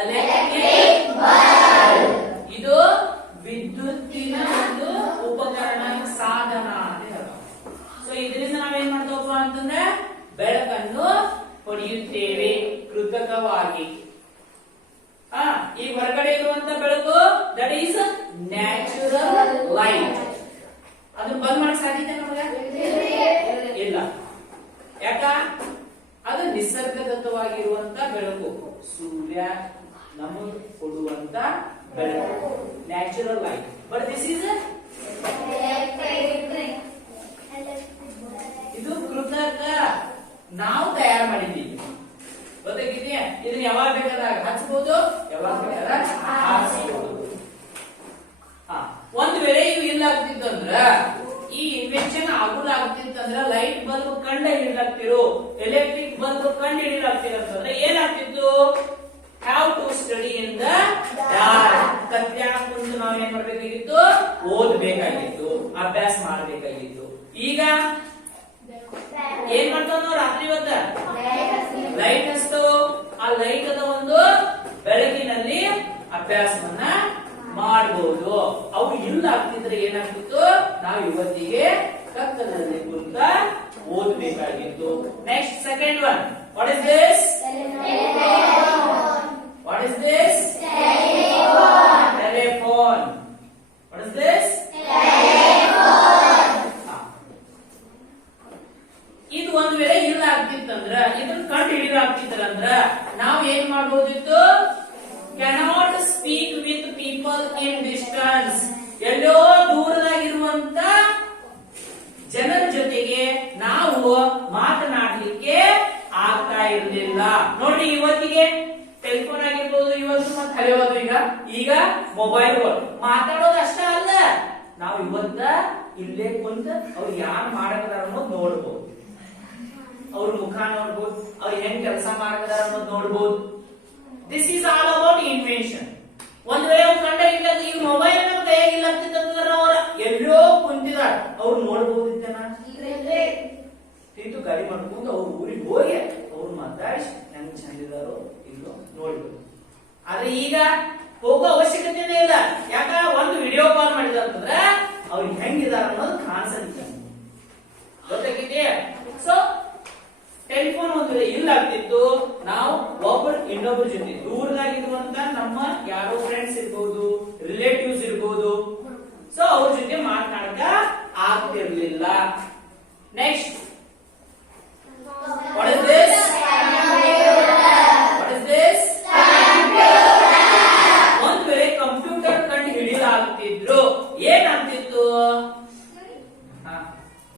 Electric bulb. ಇದು ವಿದ್ಯುತ್ತಿನ ಒಂದು ಉಪಕರಣ ಸಾಧನ ಅಂತ ಹೇಳ್ತಾರೆ. ಸೊ ಇದರಿಂದ ನಾವೇನ್ ಮಾಡ್ತೇವಪ್ಪ ಅಂತಂದ್ರೆ ಬೆಳಕನ್ನು ಪಡೆಯುತ್ತೇವೆ ಕೃತಕವಾಗಿ. ಈ ಹೊರಗಡೆ ಇರುವಂತ ಬೆಳಕು ದಟ್ ಈಸ್ ನ್ಯಾಚುರಲ್ ಲೈಟ್. ಅದನ್ನ ಬಂದ್ ಮಾಡಕ್ ಸಾಧ್ಯತೆ ನಮಗೆ ಇಲ್ಲ. ಯಾಕ? ಅದು ನಿಸರ್ಗದತ್ತವಾಗಿರುವಂತ ಬೆಳಕು. ಸೂರ್ಯ ನಮಗೆ ಕೊಡುವಂತ ಬೆಳಕು natural light. But this is ಇದು ಕೃತಕ, ನಾವು ತಯಾರು ಮಾಡಿದ್ದೀವಿ. ಗೊತ್ತಾಗಿದೆಯಾ? ಇದನ್ನ ಯಾವಾಗ ಬೇಕಾದಾಗ ಹಚ್ಚಬಹುದು, ಯಾವಾಗ ಬೇಕಾದಾಗ ಹಾರಿಸಬಹುದು. ಒಂದ್ ವೇಳೆ ಇವು ಇಲ್ಲ ಆಗ್ತಿತ್ತಂದ್ರ, ಈ ಇನ್ವೆನ್ಷನ್ ಆಗುಲಾಗ್ತಿತ್ತಂದ್ರ, ಲೈಟ್ ಬಲ್ಬ್ ಕಂಡು ಹಿಡಿಲಾಗ್ತಿರೋ, ಎಲೆಕ್ಟ್ರಿಕ್ ಬಲ್ಬ್ ಕಂಡು ಹಿಡಿಲಾಗ್ತಿರೋ ಅಂತಂದ್ರೆ ಏನಾಗ್ತಿತ್ತು? Have to study in the dark. ಕತ್ತ್ಯಾಗ ಕುಂತು ನಾವ್ ಏನ್ ಮಾಡ್ಬೇಕಾಗಿತ್ತು? ಓದ್ಬೇಕಾಗಿತ್ತು, ಅಭ್ಯಾಸ ಮಾಡಬೇಕಾಗಿತ್ತು. ಈಗ ಏನ್ ಮಾಡ್ತಾವ ನಾವು? ರಾತ್ರಿ ಹೊತ್ತ ಲೈಟ್ ಹಚ್ತಾವ. ಆ ಲೈಟ್ ಅದ ಒಂದು ಬೆಳಕಿನಲ್ಲಿ ಅಭ್ಯಾಸವನ್ನ ಮಾಡಬಹುದು. ಅವು ಇಲ್ಲ ಆಗ್ತಿದ್ರೆ ಏನಾಗ್ತಿತ್ತು? ನಾವು ಇವತ್ತಿಗೆ ಕತ್ತಲಲ್ಲಿ ಕುಂತ ಓದಬೇಕಾಗಿತ್ತು. Next second one, what is this? What is this? Telephone. What is this? ಇದು ಒಂದ್ ವೇಳೆ ಇಲ್ಲ ಆಗ್ತಿತ್ತಂದ್ರ, ಇದನ್ನ ಕಂಡು ಹಿಡಿದಾಗ್ತಿತ್ತಂದ್ರ ನಾವ್ ಏನ್ ಮಾಡ್ಬೋದಿತ್ತು? cannot speak with people in distance. ಎಲ್ಲೋ ದೂರದಾಗಿರುವಂತ ಜನರ ಜೊತೆಗೆ ನಾವು ಮಾತನಾಡಲಿಕ್ಕೆ ಆಗ್ತಾ ಇರಲಿಲ್ಲ. ನೋಡಿ, ಇವತ್ತಿಗೆ ಟೆಲಿಫೋನ್ ಆಗಿರ್ಬೋದು, ಇವತ್ತು ಮತ್ತೆ ಹರಿಯೋದು. ಈಗ ಮೊಬೈಲ್ ಮಾತಾಡೋದು ಅಷ್ಟ ಅಲ್ಲ, ನಾವು ಇವತ್ತ ಇಲ್ಲೇ ಕುಂತ ಅವ್ರು ಯಾರು ಮಾಡಕದಾರ ಅನ್ನೋದು ನೋಡ್ಬೋದು, ಅವ್ರ ಮುಖ ನೋಡ್ಬೋದು, ಅವ್ರು ಹೆಂಗ್ ಕೆಲಸ ಮಾಡಕದಾರ ಅನ್ನೋದು ನೋಡ್ಬೋದು. This is all about invention. ಒಂದ್ ವೇಳೆ ಅವ್ರು ಕಂಡ ಇಲ್ಲ, ಈಗ ಮೊಬೈಲ್ ನಮ್ಮ ಕೈಯಾಗಿಲ್ಲ ಅಂತಿತ್ತಂದ್ರೆ ಅವ್ರ ಎಲ್ಲೋ ಕುಂತಿದಾರ, ಅವ್ರು ನೋಡ್ಬೋದಿತ್ತನ? ಇದು ಗಾಡಿ ಮಾಡ್ಕೊಂಡು ಅವ್ರ ಊರಿಗೆ ಹೋಗಿ ಅವ್ರು ಮಾತಾಡಿಸಿ ಹೆಂಗ್ ಚಂದಿದಾರೋ ಇಲ್ಲೋ ನೋಡ್ಬೋದು. ಆದ್ರೆ ಈಗ ಹೋಗೋ ಅವಶ್ಯಕತೆನೇ ಇಲ್ಲ. ಯಾಕ? ಒಂದು ವಿಡಿಯೋ ಕಾಲ್ ಮಾಡಿದ ಅಂತಂದ್ರೆ ಅವ್ರಿಗೆ ಹೆಂಗಿದಾರ ಅನ್ನೋದು ಕಾಣಿಸಲಿಕ್ಕೆ. ಗೊತ್ತಾಗಿದೆಯಾ? ಸೊ ಟೆಲಿಫೋನ್ ಒಂದು ಇಲ್ಲ ಆಗ್ತಿತ್ತು, ನಾವು ಒಬ್ಬರು ಇನ್ನೊಬ್ಬರ ಜೊತೆ ದೂರದಾಗಿರುವಂತ ನಮ್ಮ ಯಾರೋ ಫ್ರೆಂಡ್ಸ್ ಇರ್ಬೋದು, ರಿಲೇಟಿವ್ಸ್ ಇರ್ಬೋದು, ಸೊ ಅವ್ರ ಜೊತೆ ಮಾತನಾಡಕ ಆಗ್ತಿರ್ಲಿಲ್ಲ. ನೆಕ್ಸ್ಟ್